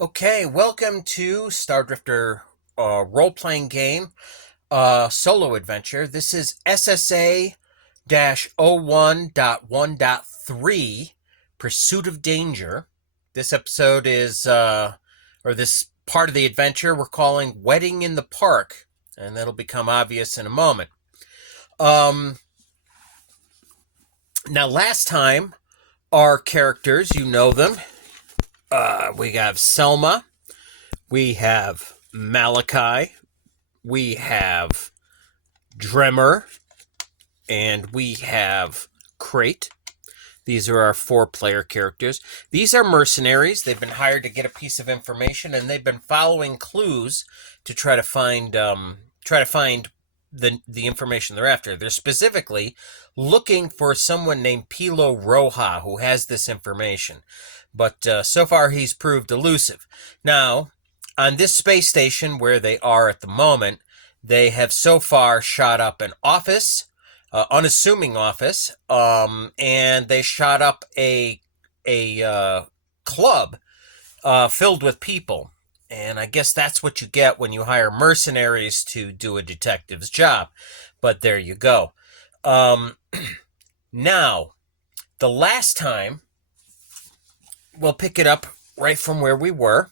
Okay, welcome to Stardrifter role-playing game solo adventure. This is SSA-01.1.3 Pursuit of Danger. This episode is or this part of the adventure we're calling Wedding in the Park, and that'll become obvious in a moment. Um Now last time our characters, you know them. We have Selma, we have Malachi, we have Dremmer, and we have Crate. These are our 4-player characters. These are mercenaries. They've been hired to get a piece of information, and they've been following clues to try to find the information they're after. They're specifically looking for someone named Pilo Roja who has this information, but so far he's proved elusive. Now, on this space station where they are at the moment, they have so far shot up an office, unassuming office, and they shot up a club filled with people. And I guess that's what you get when you hire mercenaries to do a detective's job. But there you go. Now, the last time, we'll pick it up right from where we were.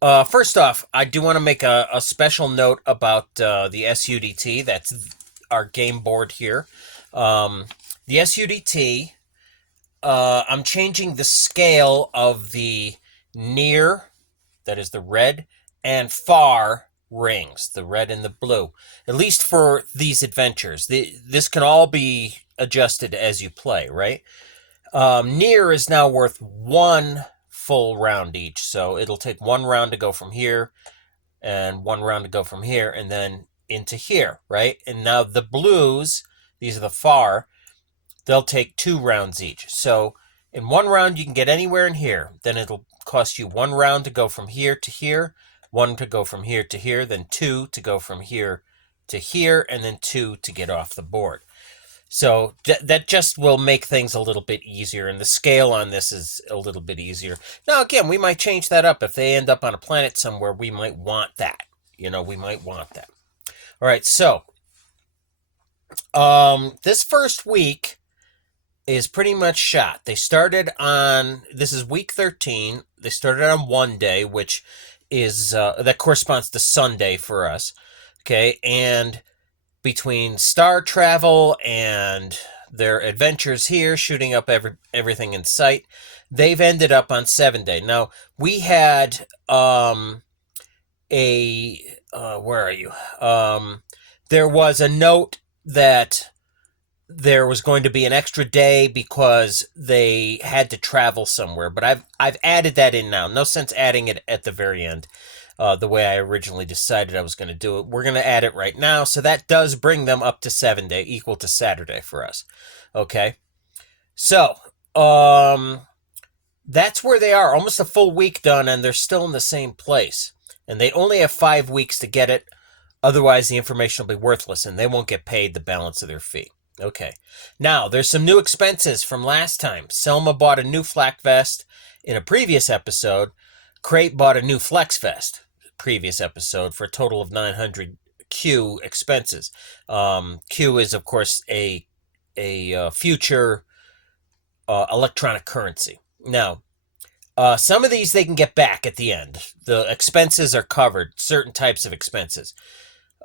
First off, I do want to make a special note about the SUDT. That's our game board here. The SUDT, I'm changing the scale of the near, that is the red, and far rings, the red and the blue, at least for these adventures. This can all be adjusted as you play, right? Near is now worth 1 full round each, so it'll take 1 round to go from here and 1 round to go from here and then into here, right? And now the blues, these are the far, they'll take 2 rounds each. So in 1 round you can get anywhere in here. Then it'll cost you 1 round to go from here to here, 1 to go from here to here, then 2 to go from here to here, and then 2 to get off the board. So that just will make things a little bit easier, and the scale on this is a little bit easier. Now, again, we might change that up. If they end up on a planet somewhere, we might want that. We might want that. All right, so this first week is pretty much shot. They started on, this is week 13. They started on 1 day, which is, that corresponds to Sunday for us. Okay, and between star travel and their adventures here, shooting up everything in sight, they've ended up on 7 day. Now, we had where are you? There was a note that there was going to be an extra day because they had to travel somewhere, but I've added that in now. No sense adding it at the very end. The way I originally decided I was going to do it. We're going to add it right now. So that does bring them up to 7 day, equal to Saturday for us. Okay. So, that's where they are. Almost a full week done, and they're still in the same place. And they only have 5 weeks to get it. Otherwise, the information will be worthless, and they won't get paid the balance of their fee. Okay. Now, there's some new expenses from last time. Selma bought a new flak vest in a previous episode. Crate bought a new flex vest previous episode for a total of 900 Q expenses. Q is, of course, a future electronic currency. Now, some of these they can get back at the end. The expenses are covered, certain types of expenses.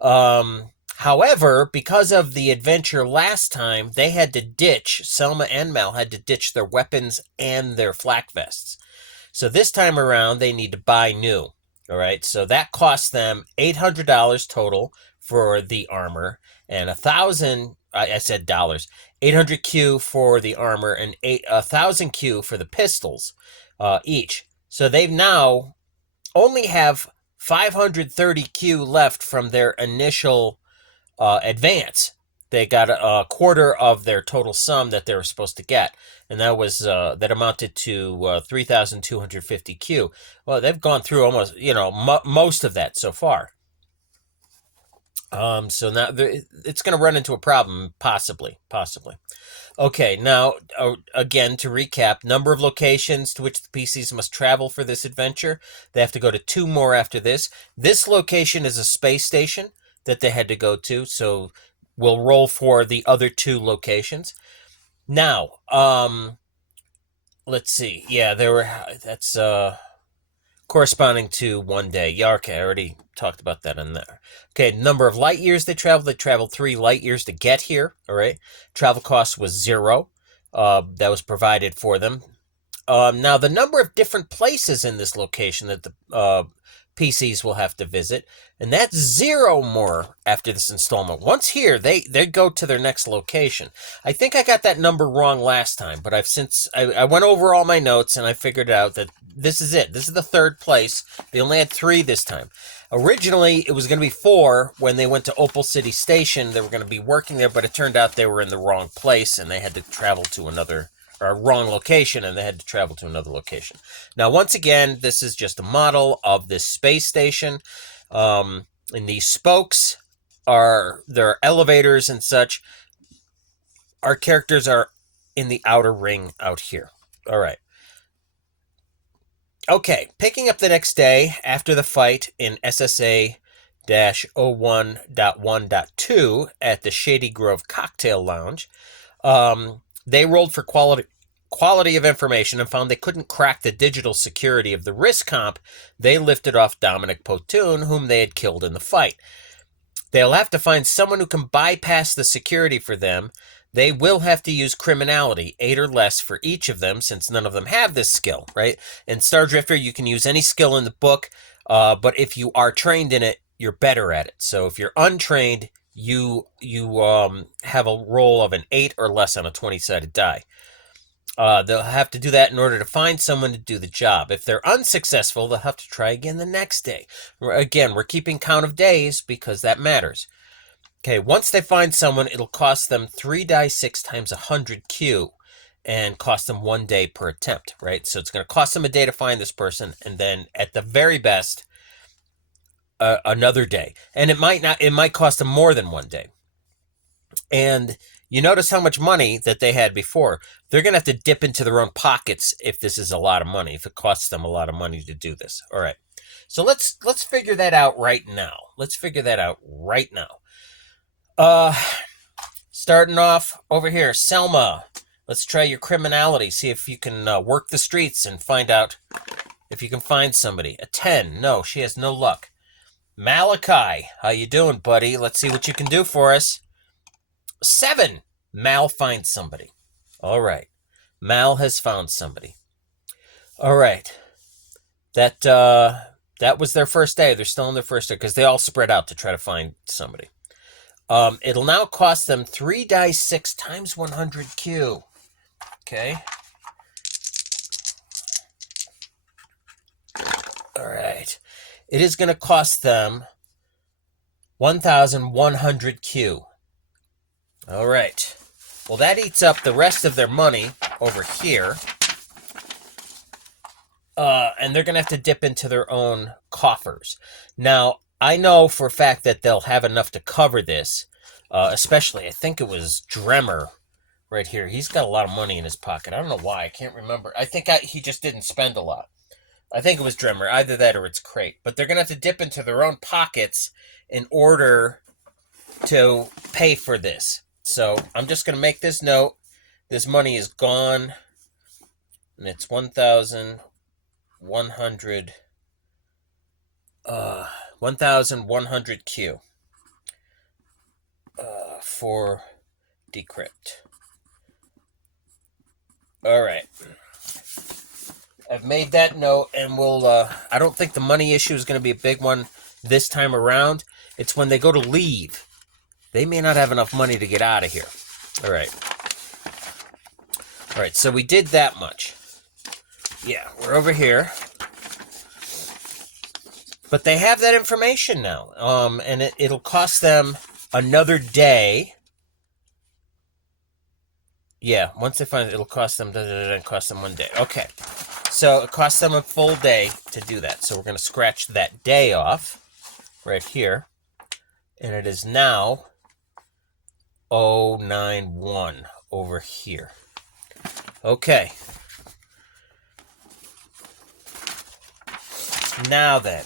However, because of the adventure last time, they had to ditch, Selma and Mal had to ditch their weapons and their flak vests. So this time around, they need to buy new. All right, so that costs them $800 total for the armor, and 1,000. I said dollars. 800 Q for the armor, and 1,000 Q for the pistols, each. So they've now only have 530 Q left from their initial advance. They got a quarter of their total sum that they were supposed to get, and that was that amounted to 3,250 Q. Well, they've gone through almost, most of that so far. So now it's going to run into a problem, possibly. Okay, now, again, to recap, number of locations to which the PCs must travel for this adventure. They have to go to 2 more after this. This location is a space station that they had to go to, so we'll roll for the other 2 locations. Now, let's see. Yeah, that's corresponding to 1 day. Yeah, okay, I already talked about that in there. Okay, number of light years they traveled 3 light years to get here. All right, travel cost was 0. That was provided for them. Now, the number of different places in this location that the PCs will have to visit, and that's 0 more after this installment. Once here, they go to their next location. I think I got that number wrong last time, but I went over all my notes and I figured out that this is it. This is the 3rd place. They only had 3 this time. Originally, it was going to be 4 when they went to Opal City Station. They were going to be working there, but it turned out they were in the wrong place and they had to travel to a wrong location, and they had to travel to another location. Now, once again, this is just a model of this space station. And these spokes there are elevators and such. Our characters are in the outer ring out here. All right. Okay, picking up the next day after the fight in SSA-01.1.2 at the Shady Grove Cocktail Lounge. They rolled for quality of information and found they couldn't crack the digital security of the risk comp. They lifted off Dominic Potun, whom they had killed in the fight. They'll have to find someone who can bypass the security for them. They will have to use criminality, 8 or less for each of them, since none of them have this skill, right? In Stardrifter, you can use any skill in the book, but if you are trained in it, you're better at it. So if you're untrained, you have a roll of an 8 or less on a 20-sided die. They'll have to do that in order to find someone to do the job. If they're unsuccessful, they'll have to try again the next day. Again, we're keeping count of days because that matters. Okay, once they find someone, it'll cost them 3 die 6 times 100 Q and cost them 1 day per attempt, right? So it's going to cost them a day to find this person, and then at the very best, another day. And it might cost them more than 1 day. And you notice how much money that they had before. They're going to have to dip into their own pockets if this is a lot of money, if it costs them a lot of money to do this. All right. So let's figure that out right now. Starting off over here, Selma. Let's try your criminality. See if you can work the streets and find out if you can find somebody. A 10. No, she has no luck. Malachi, how you doing, buddy? Let's see what you can do for us. 7. Mal finds somebody. All right. Mal has found somebody. All right. That was their first day. They're still in their first day because they all spread out to try to find somebody. It'll now cost them 3 die 6 times 100 Q. Okay. All right. It is going to cost them 1,100 Q. All right. Well, that eats up the rest of their money over here. And they're going to have to dip into their own coffers. Now, I know for a fact that they'll have enough to cover this. Especially, I think it was Dremmer right here. He's got a lot of money in his pocket. I don't know why. I can't remember. I think he just didn't spend a lot. I think it was Dremmer. Either that or it's Crate. But they're going to have to dip into their own pockets in order to pay for this. So I'm just going to make this note. This money is gone. And it's 1,100 Q for decrypt. All right. I've made that note, and we'll, I don't think the money issue is going to be a big one this time around. It's when they go to leave. They may not have enough money to get out of here. All right. All right, so we did that much. Yeah, we're over here. But they have that information now, and it'll cost them another day. Yeah, once they find it, it'll cost them, cost them 1 day. Okay, so it costs them a full day to do that. So we're going to scratch that day off right here. And it is now 091 over here. Okay. Now then.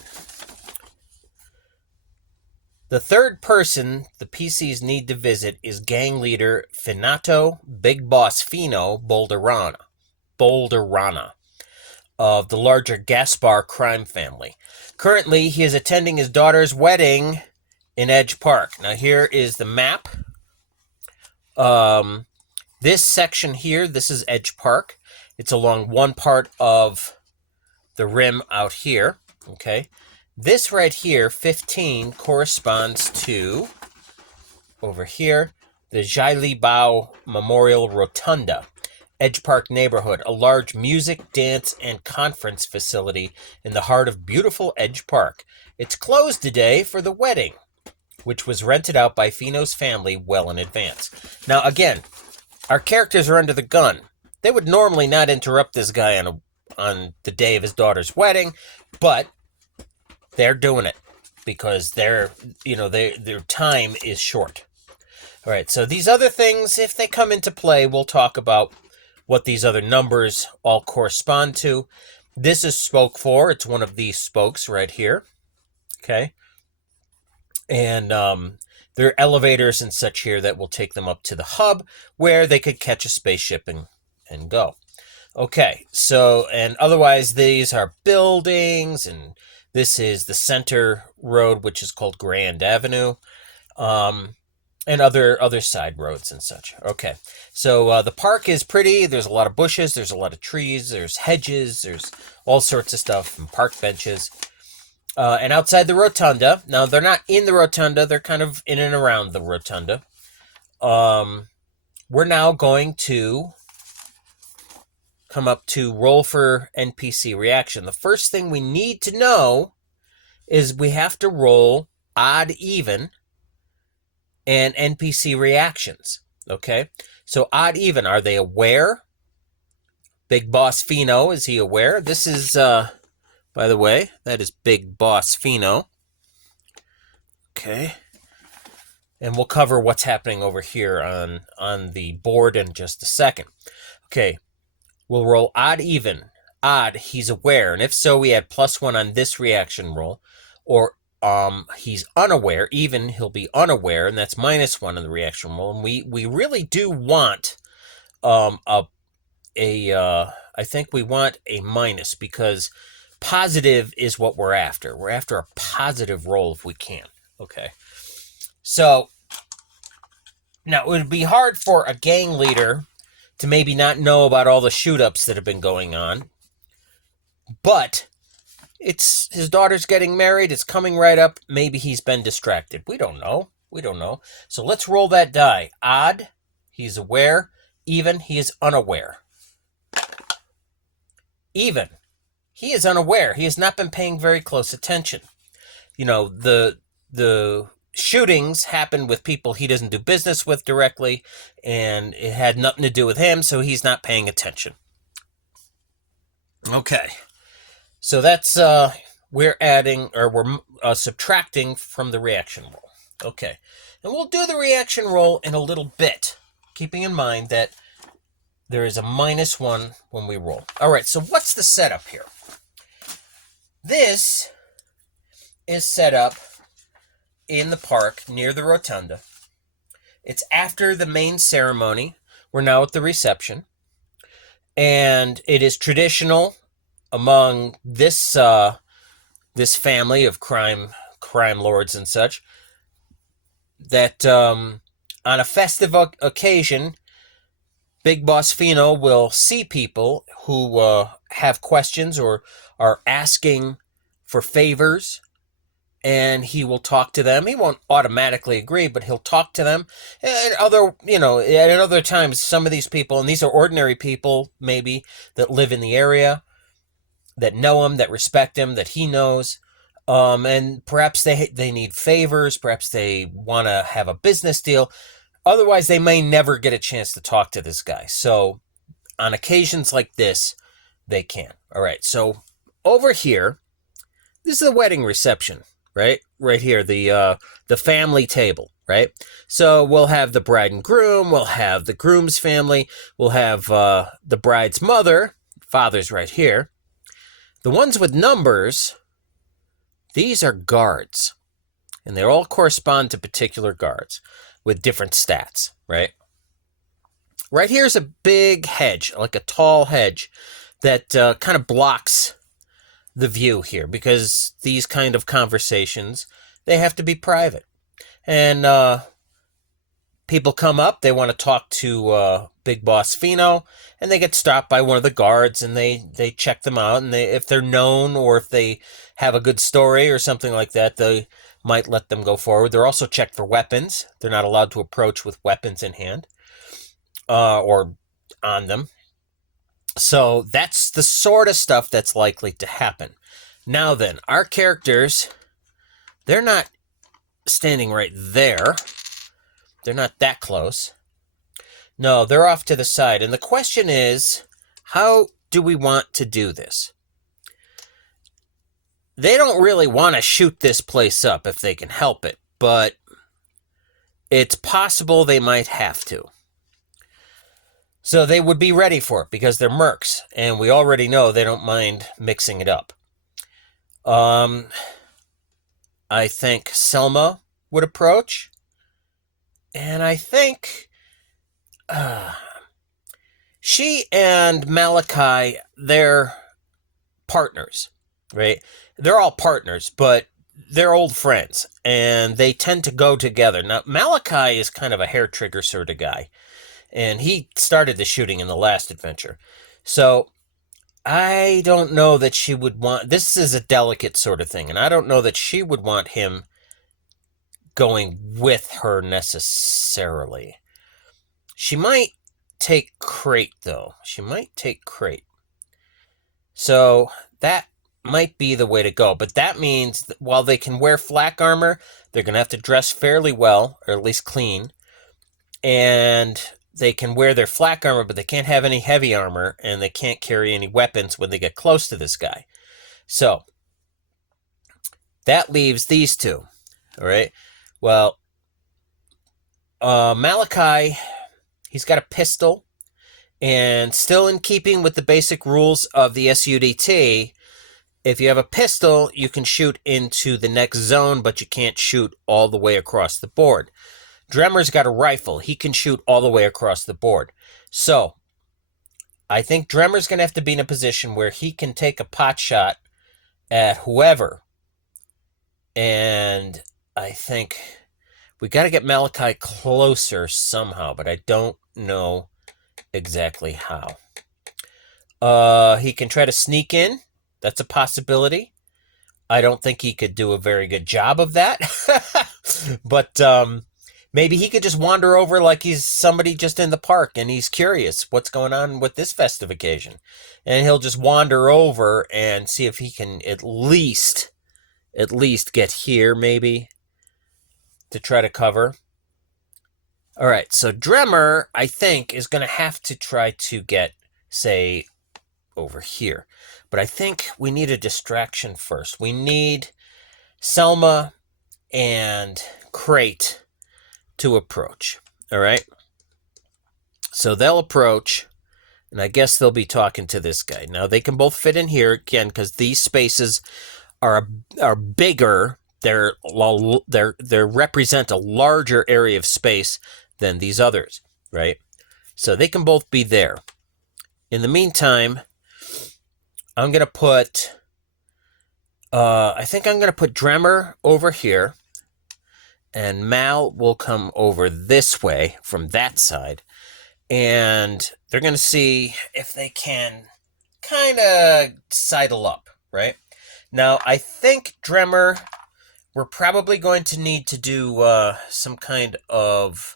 The third person the PCs need to visit is gang leader Finato Big Boss Fino Bolderana of the larger Gaspar crime family. Currently, he is attending his daughter's wedding in Edge Park. Now, here is the map. This section here, this is Edge Park. It's along one part of the rim out here. Okay. This right here, 15, corresponds to, over here, the Jaili Bao Memorial Rotunda, Edge Park neighborhood, a large music, dance, and conference facility in the heart of beautiful Edge Park. It's closed today for the wedding, which was rented out by Fino's family well in advance. Now, again, our characters are under the gun. They would normally not interrupt this guy on the day of his daughter's wedding, but they're doing it because their time is short. All right, so these other things, if they come into play, we'll talk about what these other numbers all correspond to. This is spoke 4. It's one of these spokes right here. Okay. And there are elevators and such here that will take them up to the hub where they could catch a spaceship and go. Okay, so, and otherwise these are buildings, and this is the center road, which is called Grand Avenue, and other side roads and such. Okay, so the park is pretty. There's a lot of bushes. There's a lot of trees. There's hedges. There's all sorts of stuff, and park benches. And outside the rotunda, now they're not in the rotunda. They're kind of in and around the rotunda. We're now going to come up to roll for NPC reaction. The first thing we need to know is we have to roll odd, even, and NPC reactions. Okay? So odd, even, are they aware? Big Boss Fino, is he aware? This is, by the way, that is Big Boss Fino. Okay. And we'll cover what's happening over here on the board in just a second. Okay. We'll roll odd, even. Odd, he's aware. And if so, we add +1 on this reaction roll. Or he's unaware. Even, he'll be unaware. And that's -1 on the reaction roll. And we really do want I think we want a minus, because positive is what we're after. We're after a positive roll if we can. Okay. So, now it would be hard for a gang leader to maybe not know about all the shoot-ups that have been going on. But it's his daughter's getting married. It's coming right up. Maybe he's been distracted. We don't know. We don't know. So let's roll that die. Odd, he's aware. Even, he is unaware. Even, he is unaware. He has not been paying very close attention. You know, the shootings happen with people he doesn't do business with directly, and it had nothing to do with him, so he's not paying attention. Okay. So that's, we're adding, or we're subtracting from the reaction roll. Okay. And we'll do the reaction roll in a little bit, keeping in mind that there is a -1 when we roll. All right, so what's the setup here? This is set up in the park near the rotunda. It's after the main ceremony. We're now at the reception. And it is traditional among this this family of crime lords and such that on a festive occasion, Big Boss Fino will see people who have questions or are asking for favors, and he will talk to them. He won't automatically agree, but he'll talk to them. And at other times, some of these people, and these are ordinary people maybe that live in the area, that know him, that respect him, that he knows, and perhaps they need favors, perhaps they want to have a business deal. Otherwise, they may never get a chance to talk to this guy. So on occasions like this, they can. All right, so over here, this is the wedding reception. right? Right here, the family table, right? So we'll have the bride and groom, we'll have the groom's family, we'll have the bride's mother, father's right here. The ones with numbers, these are guards, and they all correspond to particular guards with different stats, right? Right here is a big hedge, like a tall hedge, that kind of blocks the view here, because these kind of conversations, they have to be private. And people come up, they want to talk to Big Boss Fino, and they get stopped by one of the guards, and they check them out, and if they're known or if they have a good story or something like that, they might let them go forward. They're also checked for weapons. They're not allowed to approach with weapons in hand or on them. So that's the sort of stuff that's likely to happen. Now then, our characters, they're not standing right there. They're not that close. No, they're off to the side. And the question is, how do we want to do this? They don't really want to shoot this place up if they can help it, but it's possible they might have to. So they would be ready for it because they're mercs, and we already know they don't mind mixing it up. I think Selma would approach, and I think she and Malachi, they're partners, right? They're all partners, but they're old friends, and they tend to go together. Now, Malachi is kind of a hair trigger sort of guy, and he started the shooting in the last adventure. So I don't know that she would want... This is a delicate sort of thing, and I don't know that she would want him going with her necessarily. She might take Crate, though. She might take Crate. So that might be the way to go. But that means that while they can wear flak armor, they're going to have to dress fairly well, or at least clean. And they can wear their flak armor, but they can't have any heavy armor, and they can't carry any weapons when they get close to this guy. So that leaves these two. All right. Well, Malachi, he's got a pistol, and still in keeping with the basic rules of the SUDT, if you have a pistol, you can shoot into the next zone, but you can't shoot all the way across the board. Dremmer's got a rifle. He can shoot all the way across the board. So, I think Dremmer's going to have to be in a position where he can take a pot shot at whoever. And I think we got to get Malachi closer somehow, but I don't know exactly how. He can try to sneak in. That's a possibility. I don't think he could do a very good job of that. But maybe he could just wander over like he's somebody just in the park and he's curious what's going on with this festive occasion. And he'll just wander over and see if he can at least get here, maybe, to try to cover. All right, so Dremmer, I think, is going to have to try to get, say, over here. But I think we need a distraction first. We need Selma and Crate to approach. All right? So they'll approach, and I guess they'll be talking to this guy. Now, they can both fit in here, again, because these spaces are bigger. They represent a larger area of space than these others, right? So they can both be there. In the meantime, I'm going to put, I think I'm going to put Dremmer over here, and Mal will come over this way from that side, and they're going to see if they can kind of sidle up, right? Now, I think Dremmer, we're probably going to need to do some kind of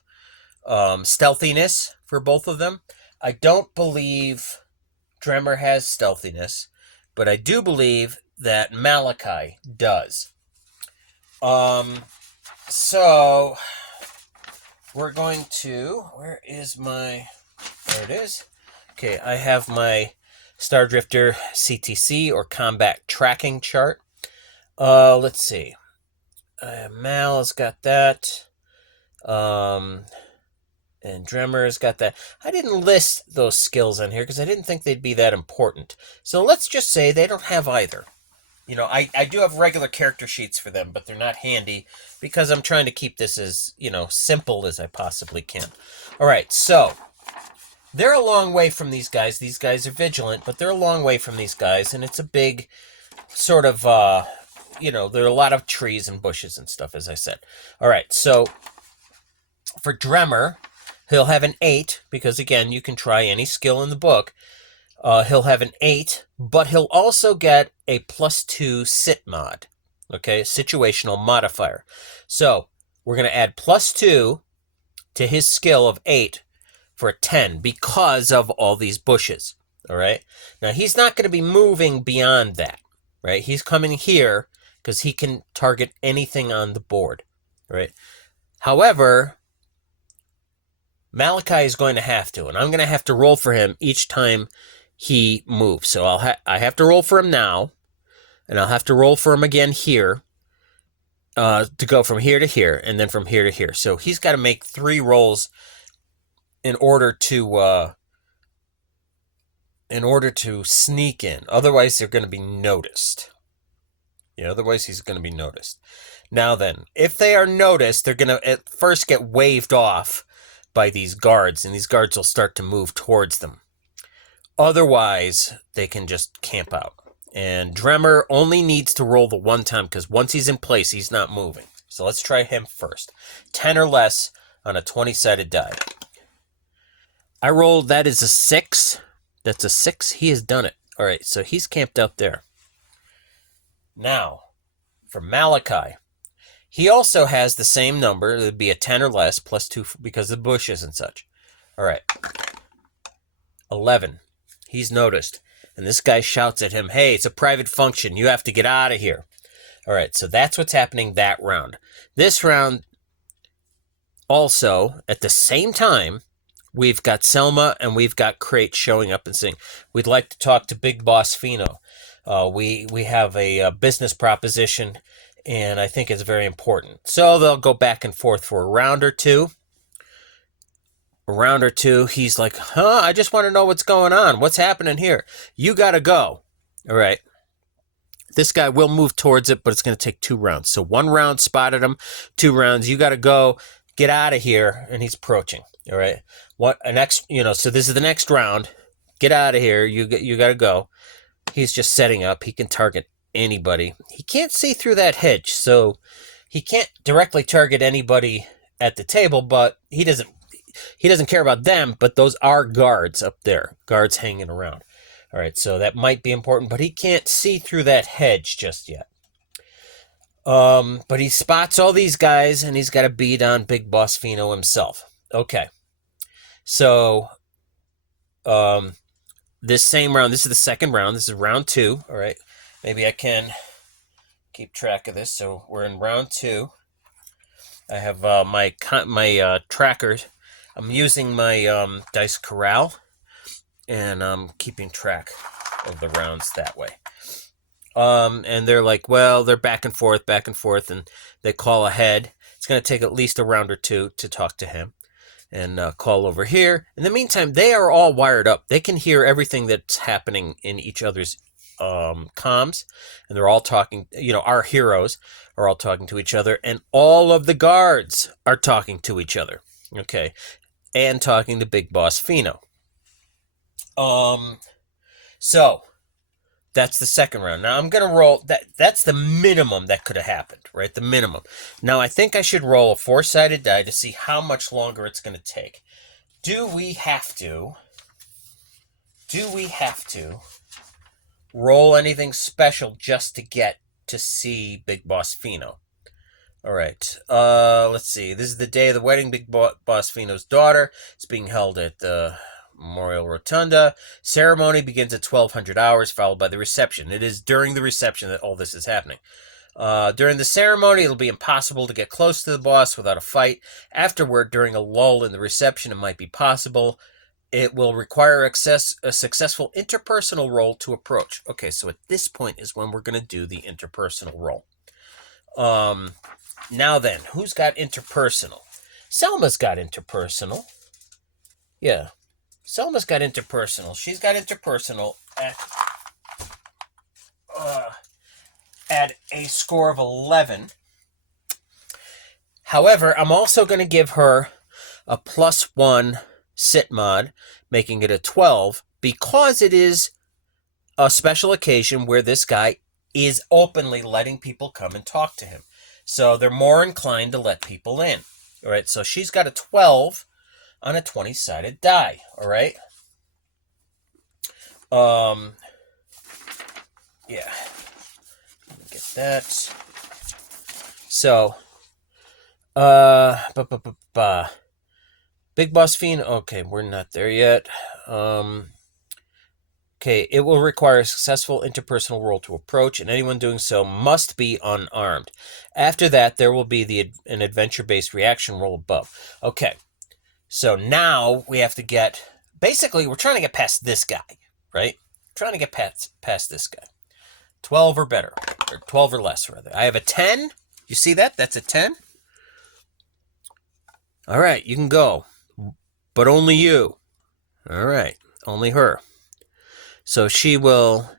stealthiness for both of them. I don't believe Dremmer has stealthiness, but I do believe that Malachi does. So we're going to, where it is. Okay, I have my Stardrifter CTC or combat tracking chart. Let's see. Mal's got that. And Dremmer's got that. I didn't list those skills on here because I didn't think they'd be that important. So let's just say they don't have either. I do have regular character sheets for them, but they're not handy because I'm trying to keep this as, simple as I possibly can. All right, so they're a long way from these guys. These guys are vigilant, but they're a long way from these guys, and it's a big sort of, there are a lot of trees and bushes and stuff, as I said. All right, so for Dremmer, he'll have an 8, because, again, you can try any skill in the book. He'll have an 8, but he'll also get a +2 sit mod, okay, situational modifier. So we're going to add +2 to his skill of 8 for a 10 because of all these bushes, all right? Now, he's not going to be moving beyond that, right? He's coming here because he can target anything on the board, right? However, Malachi is going to have to, and I'm going to have to roll for him each time he moves. So I have to roll for him now, and I'll have to roll for him again here to go from here to here, and then from here to here. So he's got to make 3 rolls in order to sneak in. Otherwise, they're going to be noticed. Otherwise he's going to be noticed. Now then, if they are noticed, they're going to at first get waved off by these guards, and these guards will start to move towards them. Otherwise, they can just camp out. And Dremmer only needs to roll the one time, because once he's in place, he's not moving. So let's try him first. 10 or less on a 20-sided die. I rolled, that is a 6. That's a 6. He has done it. All right, so he's camped out there. Now, for Malachi, he also has the same number. It would be a 10 or less, +2 because of the bushes and such. All right. 11. He's noticed. And this guy shouts at him, hey, it's a private function. You have to get out of here. All right, so that's what's happening that round. This round, also, at the same time, we've got Selma and we've got Crate showing up and saying, we'd like to talk to Big Boss Fino. We have a business proposition, and I think it's very important. So they'll go back and forth for a round or two. He's like, I just want to know what's going on. What's happening here? You got to go. All right. This guy will move towards it, but it's going to take 2 rounds. So 1 round spotted him, 2 rounds. You got to go. Get out of here. And he's approaching. All right. So this is the next round. Get out of here. You got to go. He's just setting up. He can target anybody. He can't see through that hedge, so he can't directly target anybody at the table, but he doesn't care about them, but those are guards up there, guards hanging around. All right, so that might be important, but he can't see through that hedge just yet. But he spots all these guys, and he's got a bead on Big Boss Fino himself. Okay, so this same round, this is the second round. This is round 2. All right. Maybe I can keep track of this. So we're in round 2. I have my trackers. I'm using my dice corral, and I'm keeping track of the rounds that way. And they're like, well, they're back and forth, and they call ahead. It's going to take at least a round or 2 to talk to him. And call over here. In the meantime, they are all wired up. They can hear everything that's happening in each other's comms, and they're all talking. Our heroes are all talking to each other, and all of the guards are talking to each other. Okay, and talking to Big Boss Fino. So that's the second round. Now I'm gonna roll that. That's the minimum that could have happened, right? The minimum. Now I think I should roll a 4-sided die to see how much longer it's gonna take. Do we have to roll anything special just to get to see Big Boss Fino? All right. Let's see. This is the day of the wedding. Big Boss Fino's daughter. It's being held at the Memorial Rotunda. Ceremony begins at 1200 hours, followed by the reception. It is during the reception that all this is happening. During the ceremony, it'll be impossible to get close to the boss without a fight. Afterward, during a lull in the reception, it might be possible. It will require a successful interpersonal roll to approach. Okay, so at this point is when we're going to do the interpersonal roll. Now then, who's got interpersonal? Selma's got interpersonal. Yeah. Selma's got interpersonal. She's got interpersonal at a score of 11. However, I'm also going to give her a +1 sit mod, making it a 12, because it is a special occasion where this guy is openly letting people come and talk to him. So they're more inclined to let people in. All right, so she's got a 12 on a 20-sided die. All right. Yeah. Let me get that. So, Big Boss Fiend. Okay, we're not there yet. Okay, it will require a successful interpersonal roll to approach, and anyone doing so must be unarmed. After that, there will be an adventure-based reaction roll above. Okay, so now we have to get... Basically, we're trying to get past this guy, right? Trying to get past this guy. 12 or better, or 12 or less, rather. I have a 10. You see that? That's a 10. All right, you can go, but only you. All right, only her. So she will...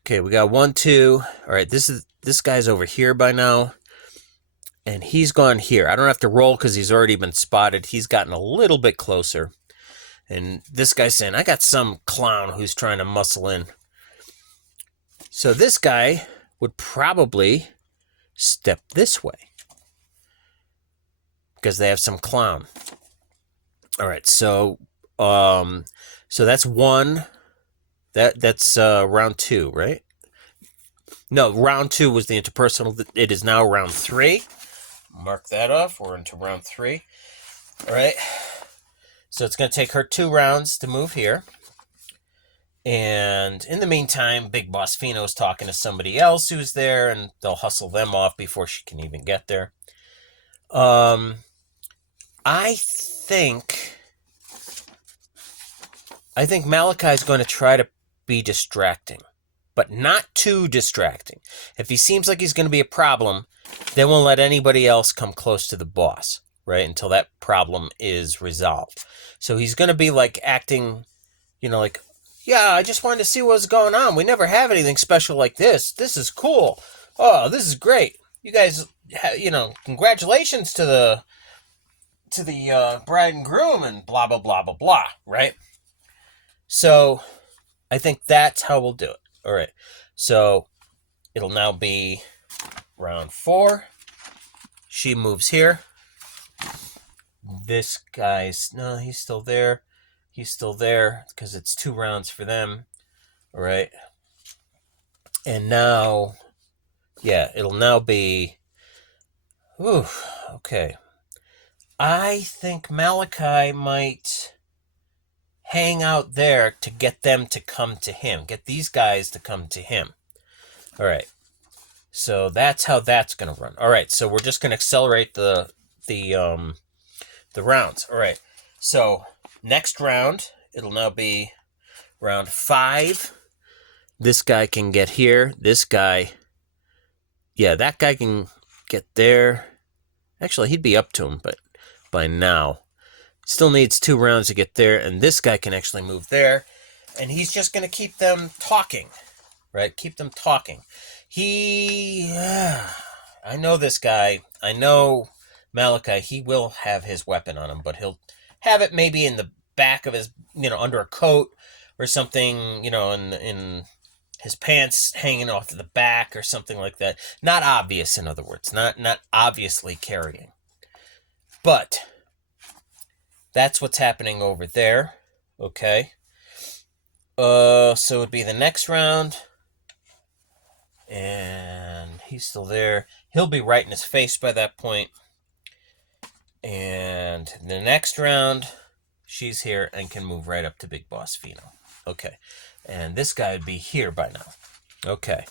Okay, we got 1, 2. All right, this guy's over here by now. And he's gone here. I don't have to roll because he's already been spotted. He's gotten a little bit closer. And this guy's saying, I got some clown who's trying to muscle in. So this guy would probably step this way, because they have some clown. All right, so that's 1... That's round 2, right? No, round 2 was the interpersonal. It is now round 3. Mark that off. We're into round 3. All right. So it's going to take her 2 rounds to move here. And in the meantime, Big Boss Fino's talking to somebody else who's there, and they'll hustle them off before she can even get there. I think Malachi's going to try to be distracting, but not too distracting. If he seems like he's going to be a problem, they won't let anybody else come close to the boss, right, until that problem is resolved. So he's going to be like acting, like, yeah, I just wanted to see what was going on. We never have anything special like this. This is cool. Oh, this is great. You guys, congratulations to the bride and groom and blah, blah, blah, blah, blah, right? So I think that's how we'll do it. All right. So it'll now be round 4. She moves here. This guy's... No, he's still there. He's still there because it's 2 rounds for them. All right. And now... Yeah, it'll now be... Ooh, okay. I think Malachi might... hang out there to get them to come to him. Get these guys to come to him. All right. So that's how that's going to run. All right. So we're just going to accelerate the rounds. All right. So next round, it'll now be round 5. This guy can get here. This guy, yeah, that guy can get there. Actually, he'd be up to him, but by now. Still needs 2 rounds to get there, and this guy can actually move there. And he's just going to keep them talking, right? Keep them talking. I know this guy. I know Malachi. He will have his weapon on him, but he'll have it maybe in the back of his, under a coat or something, in his pants hanging off to the back or something like that. Not obvious, in other words. Not obviously carrying. But... that's what's happening over there. Okay. So it would be the next round. And he's still there. He'll be right in his face by that point. And the next round, she's here and can move right up to Big Boss Fino. Okay. And this guy would be here by now. Okay.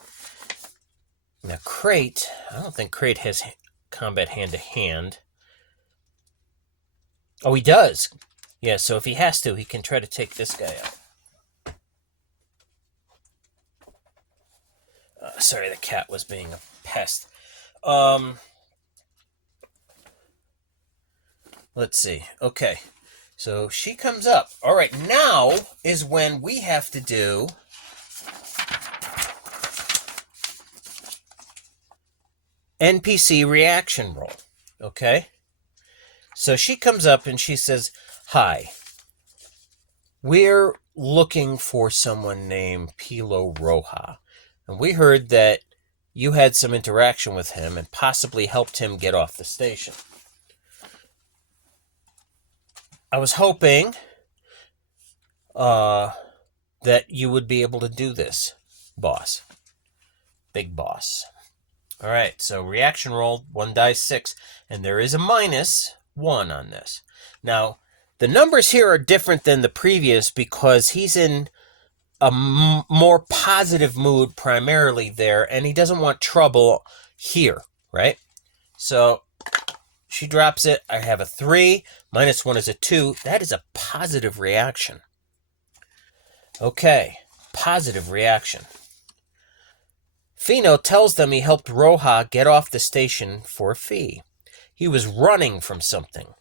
Now, Crate, I don't think Crate has combat hand-to-hand. Oh, he does. Yeah, so if he has to, he can try to take this guy out. Sorry, the cat was being a pest. Let's see. Okay. So she comes up. All right, now is when we have to do NPC reaction roll. Okay? So she comes up and she says, "Hi. We're looking for someone named Pilo Roja. And we heard that you had some interaction with him and possibly helped him get off the station. I was hoping that you would be able to do this, boss. Big boss." All right, so reaction roll, 1 die 6, and there is a -1 on this. Now, the numbers here are different than the previous because he's in a more positive mood primarily there, and he doesn't want trouble here, right? So she drops it. I have a 3. -1 is a 2. That is a positive reaction. Okay, positive reaction. Fino tells them he helped Roja get off the station for a fee. He was running from something.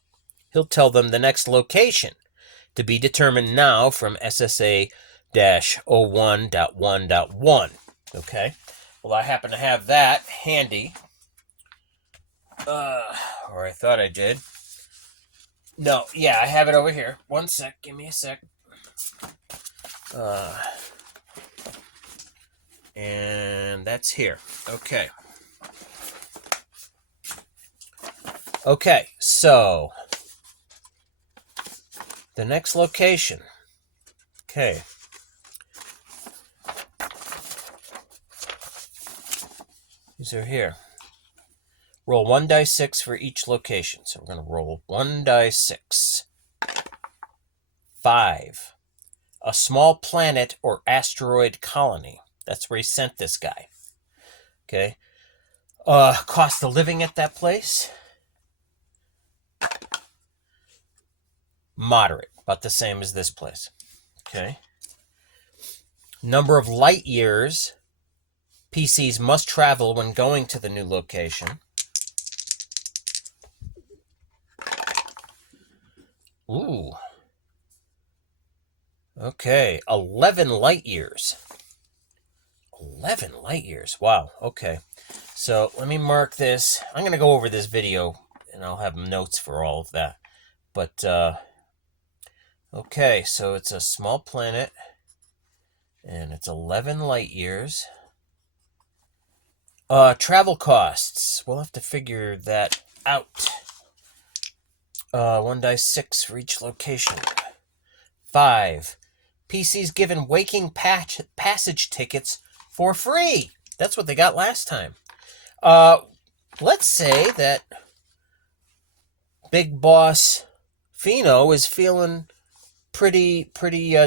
He'll tell them the next location, to be determined now from SSA-01.1.1. Okay? Well, I happen to have that handy. Or I thought I did. No, yeah, I have it over here. 1 sec. Give me a sec. And that's here. Okay. Okay, so the next location. Okay. These are here. Roll 1 die 6 for each location. So we're going to roll 1 die 6. 5. A small planet or asteroid colony. That's where he sent this guy. Okay. Cost of living at that place? Moderate. About the same as this place. Okay. Number of light years PCs must travel when going to the new location. Ooh. Okay, 11 light years. 11 light years. Wow, okay. So let me mark this. I'm going to go over this video, and I'll have notes for all of that. But, okay, so it's a small planet, and it's 11 light years. Travel costs. We'll have to figure that out. 1 die 6 for each location. 5. PC's given waking passage tickets for free. That's what they got last time. Let's say that Big Boss Fino is feeling pretty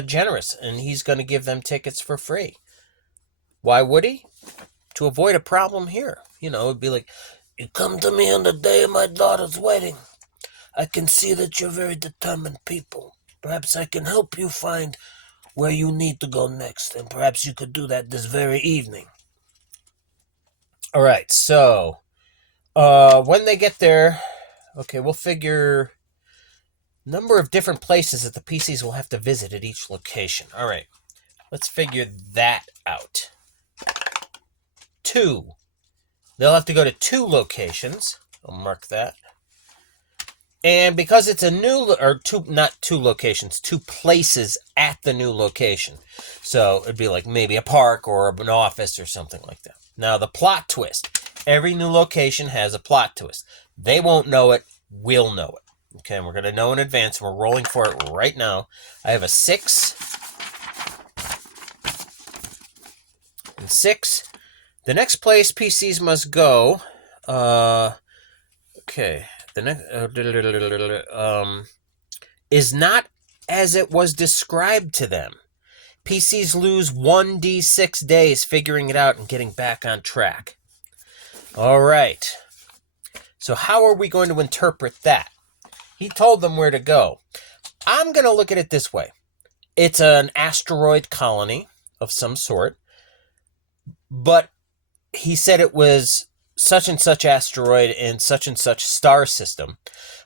generous, and he's going to give them tickets for free. Why would he? To avoid a problem here. You know, it'd be like, "You come to me on the day of my daughter's wedding. I can see that you're very determined people. Perhaps I can help you find where you need to go next, and perhaps you could do that this very evening." All right, so when they get there, okay, we'll figure number of different places that the PCs will have to visit at each location. All right, let's figure that out. 2. They'll have to go to 2 locations. I'll mark that. And because it's a new, or not 2 locations, 2 places at the new location. So it'd be like maybe a park or an office or something like that. Now the plot twist. Every new location has a plot twist. They won't know it. We'll know it. Okay, and we're going to know in advance. We're rolling for it right now. I have a 6. And 6. The next place PCs must go, okay, the next, is not as it was described to them. PCs lose 1d6 days figuring it out and getting back on track. All right. So how are we going to interpret that? He told them where to go. I'm going to look at it this way. It's an asteroid colony of some sort, but he said it was such and such asteroid in such and such star system,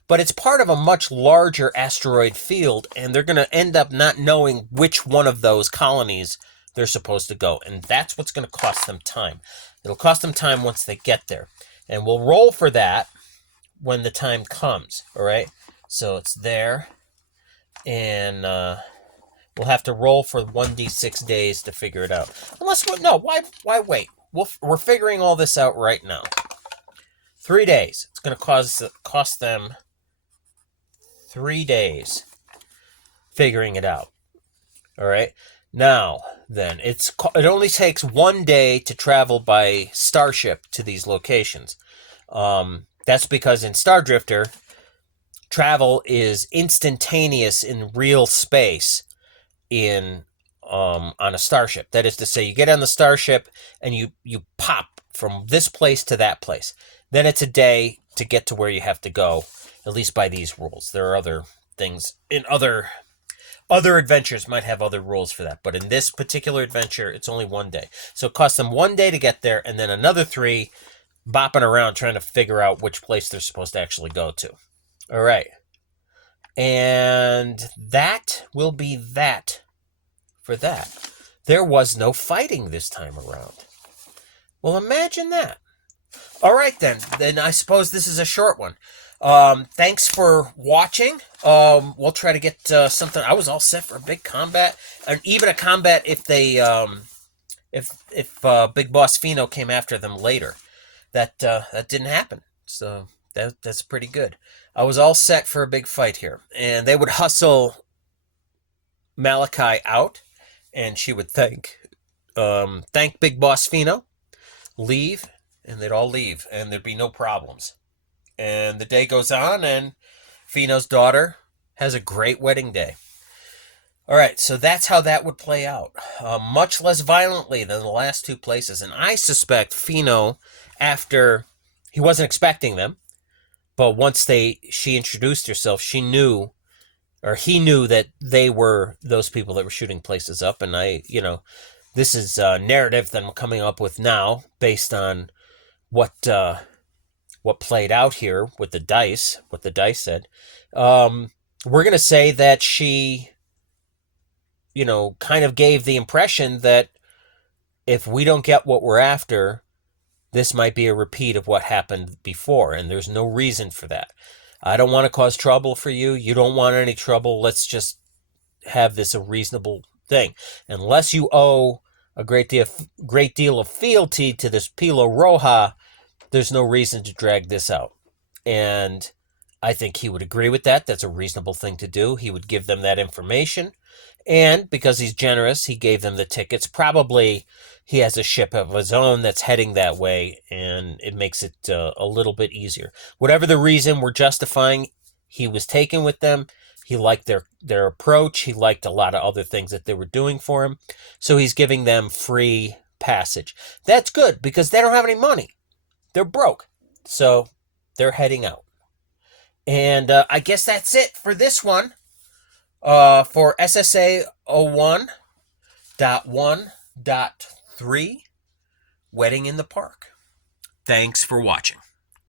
but it's part of a much larger asteroid field, and they're going to end up not knowing which one of those colonies they're supposed to go. And that's what's going to cost them time. It'll cost them time once they get there. And we'll roll for that when the time comes, all right? So it's there, and we'll have to roll for 1d6 days to figure it out. No, why wait? We're figuring all this out right now. 3 days. It's going to cost them 3 days figuring it out. All right. Now, then, it only takes 1 day to travel by starship to these locations. That's because in Stardrifter, travel is instantaneous in real space on a starship. That is to say, you get on the starship and you pop from this place to that place. Then it's a day to get to where you have to go, at least by these rules. There are other things in other adventures might have other rules for that, but in this particular adventure, it's only 1 day. So it costs them 1 day to get there, and then another 3 bopping around trying to figure out which place they're supposed to actually go to. All right. And that will be that for that. There was no fighting this time around. Well, imagine that. All right, then. Then I suppose this is a short one. Thanks for watching. We'll try to get something. I was all set for a big combat, and even a combat if they, if Big Boss Fino came after them later. That didn't happen. So that's pretty good. I was all set for a big fight here, and they would hustle Malachi out, and she would thank Big Boss Fino, leave, and they'd all leave, and there'd be no problems. And the day goes on, and Fino's daughter has a great wedding day. All right, so that's how that would play out. Much less violently than the last 2 places. And I suspect Fino, after he wasn't expecting them, but once she introduced herself, he knew that they were those people that were shooting places up. And this is a narrative that I'm coming up with now based on what played out here with the dice, what the dice said. We're going to say that she, kind of gave the impression that if we don't get what we're after, this might be a repeat of what happened before, and there's no reason for that. I don't want to cause trouble for you. You don't want any trouble. Let's just have this a reasonable thing. Unless you owe a great deal of fealty to this Pilo Roja, there's no reason to drag this out. And I think he would agree with that. That's a reasonable thing to do. He would give them that information. And because he's generous, he gave them the tickets. Probably he has a ship of his own that's heading that way, and it makes it a little bit easier. Whatever the reason we're justifying, he was taken with them. He liked their approach. He liked a lot of other things that they were doing for him. So he's giving them free passage. That's good because they don't have any money. They're broke. So they're heading out. And I guess that's it for this one. For SSA 01.1.3, Wedding in the Park. Thanks for watching.